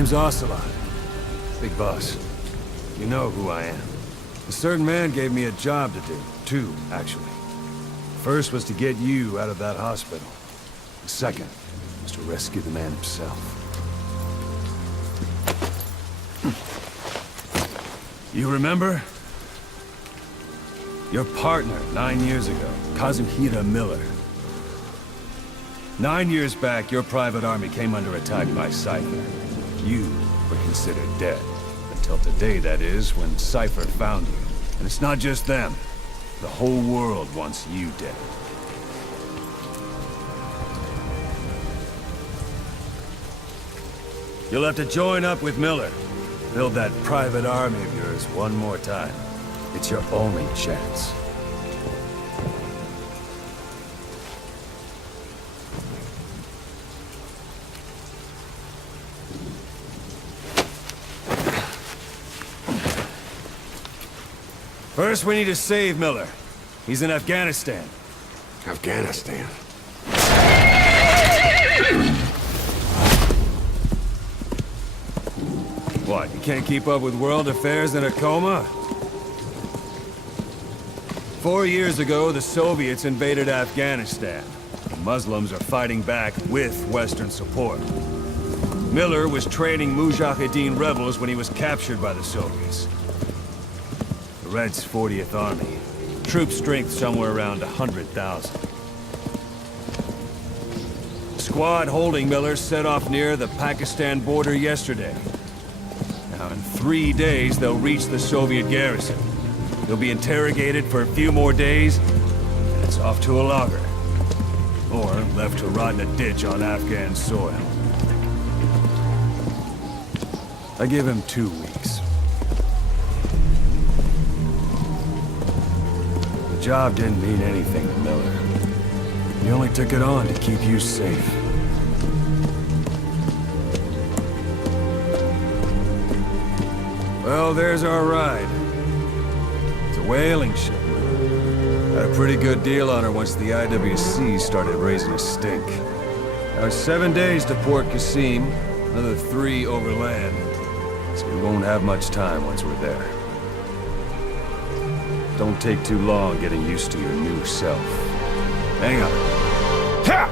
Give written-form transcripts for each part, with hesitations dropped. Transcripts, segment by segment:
Name's Ocelot. Big boss. You know who I am. A certain man gave me a job to do. Two, actually. First was to get you out of that hospital. The second was to rescue the man himself. You remember? Your partner 9 years ago, Kazuhira Miller. 9 years back, your private army came under attack by Cypher. You were considered dead. Until today, that is, when Cypher found you. And it's not just them. The whole world wants you dead. You'll have to join up with Miller. Build that private army of yours one more time. It's your only chance. First, we need to save Miller. He's in Afghanistan. Afghanistan? What, you can't keep up with world affairs in a coma? 4 years ago, the Soviets invaded Afghanistan. The Muslims are fighting back with Western support. Miller was training Mujahideen rebels when he was captured by the Soviets. The Reds' 40th Army. Troop strength somewhere around 100,000. The squad holding Miller set off near the Pakistan border yesterday. Now, in 3 days, they'll reach the Soviet garrison. He'll be interrogated for a few more days, and it's off to a lager. Or left to rot in a ditch on Afghan soil. I give him 2 weeks. The job didn't mean anything to Miller. He only took it on to keep you safe. Well, there's our ride. It's a whaling ship. Had a pretty good deal on her once the IWC started raising a stink. Now it's 7 days to Port Qasim, another 3 overland. So we won't have much time once we're there. Don't take too long getting used to your new self. Hang on. Ha!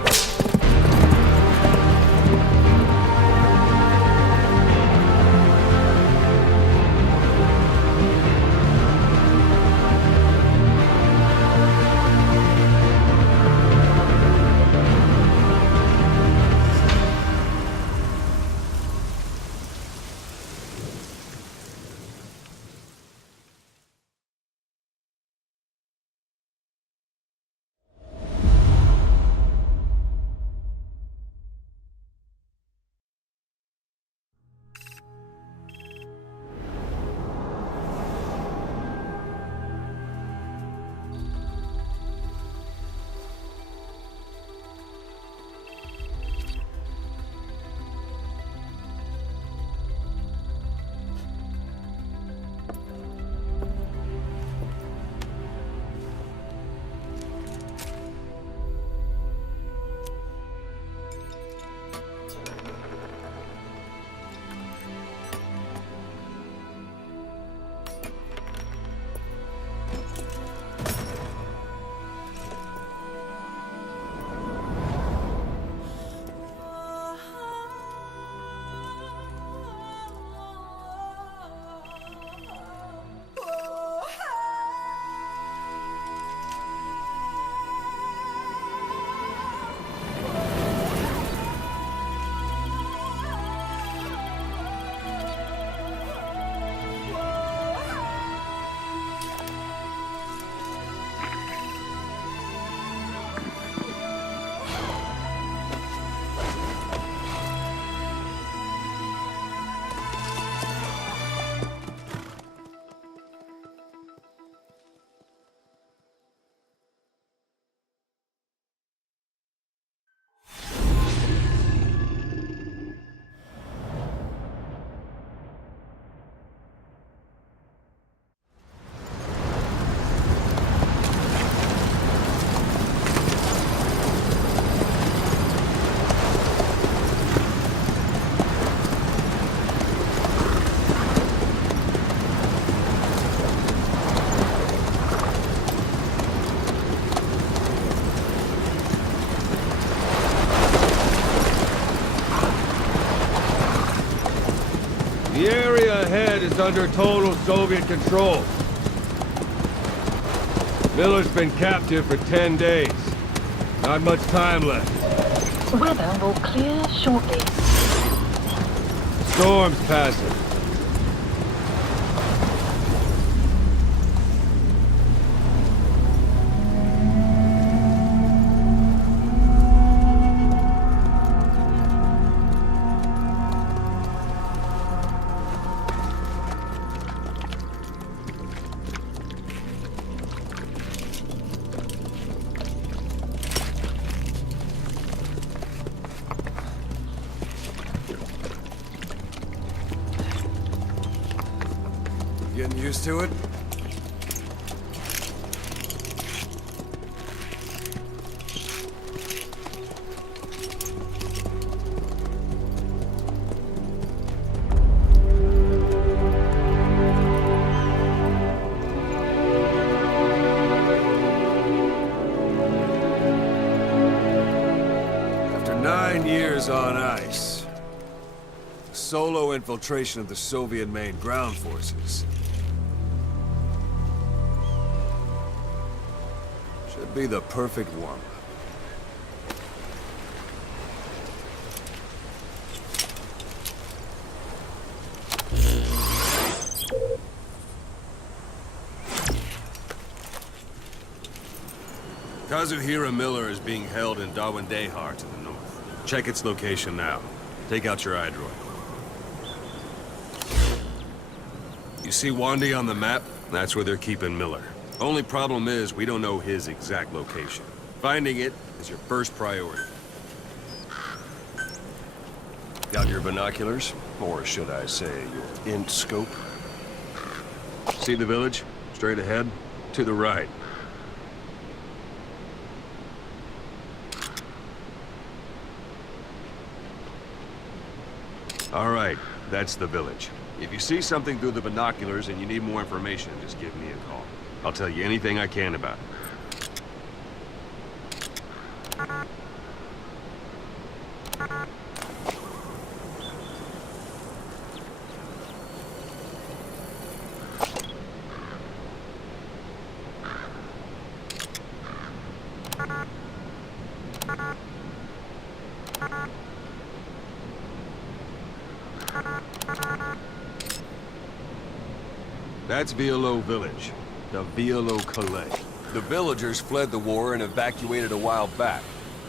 planet is under total Soviet control. Miller's been captive for 10 days. Not much time left. Weather will clear shortly. Storm's passing. Getting used to it? After 9 years on ice, solo infiltration of the Soviet main ground forces should be the perfect warm-up. Kazuhira Miller is being held in Dawandehar to the north. Check its location now. Take out your iDroid. You see Wandy on the map? That's where they're keeping Miller. Only problem is, we don't know his exact location. Finding it is your first priority. Got your binoculars? Or should I say, your int scope? See the village? Straight ahead? To the right. All right, that's the village. If you see something through the binoculars and you need more information, just give me a call. I'll tell you anything I can about it. That's Violo Village. The Violo Calais. The villagers fled the war and evacuated a while back.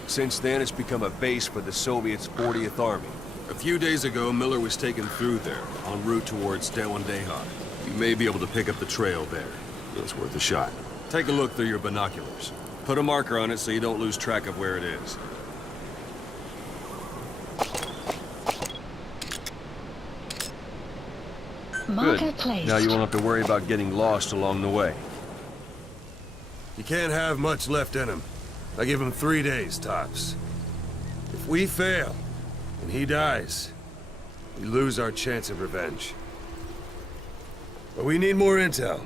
Since then, it's become a base for the Soviets' 40th Army. A few days ago, Miller was taken through there, en route towards Dawandehar. You may be able to pick up the trail there. It's worth a shot. Take a look through your binoculars. Put a marker on it so you don't lose track of where it is. Marker placed. Now you won't have to worry about getting lost along the way. You can't have much left in him. I give him 3 days, tops. If we fail, and he dies, we lose our chance of revenge. But we need more intel.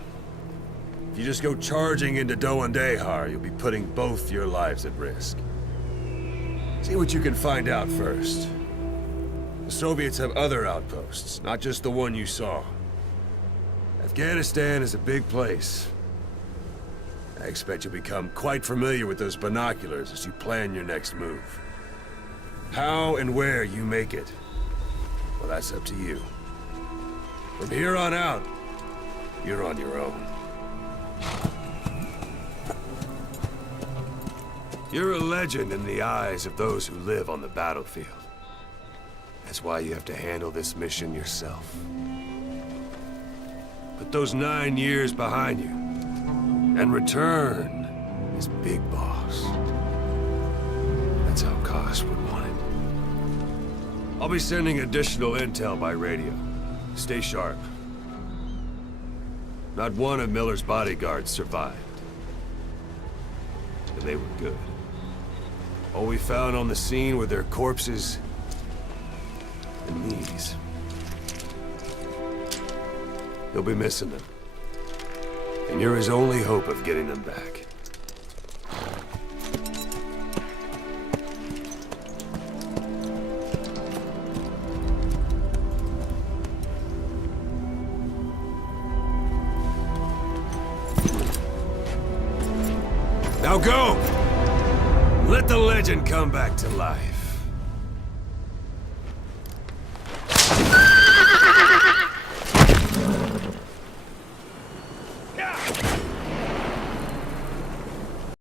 If you just go charging into Dawandehar, you'll be putting both your lives at risk. See what you can find out first. The Soviets have other outposts, not just the one you saw. Afghanistan is a big place. I expect you'll become quite familiar with those binoculars as you plan your next move. How and where you make it, well, that's up to you. From here on out, you're on your own. You're a legend in the eyes of those who live on the battlefield. That's why you have to handle this mission yourself. Put those 9 years behind you, and return as Big Boss. That's how Koss would want it. I'll be sending additional intel by radio. Stay sharp. Not one of Miller's bodyguards survived. And they were good. All we found on the scene were their corpses and these. You'll be missing them. And you're his only hope of getting them back. Now go! Let the legend come back to life.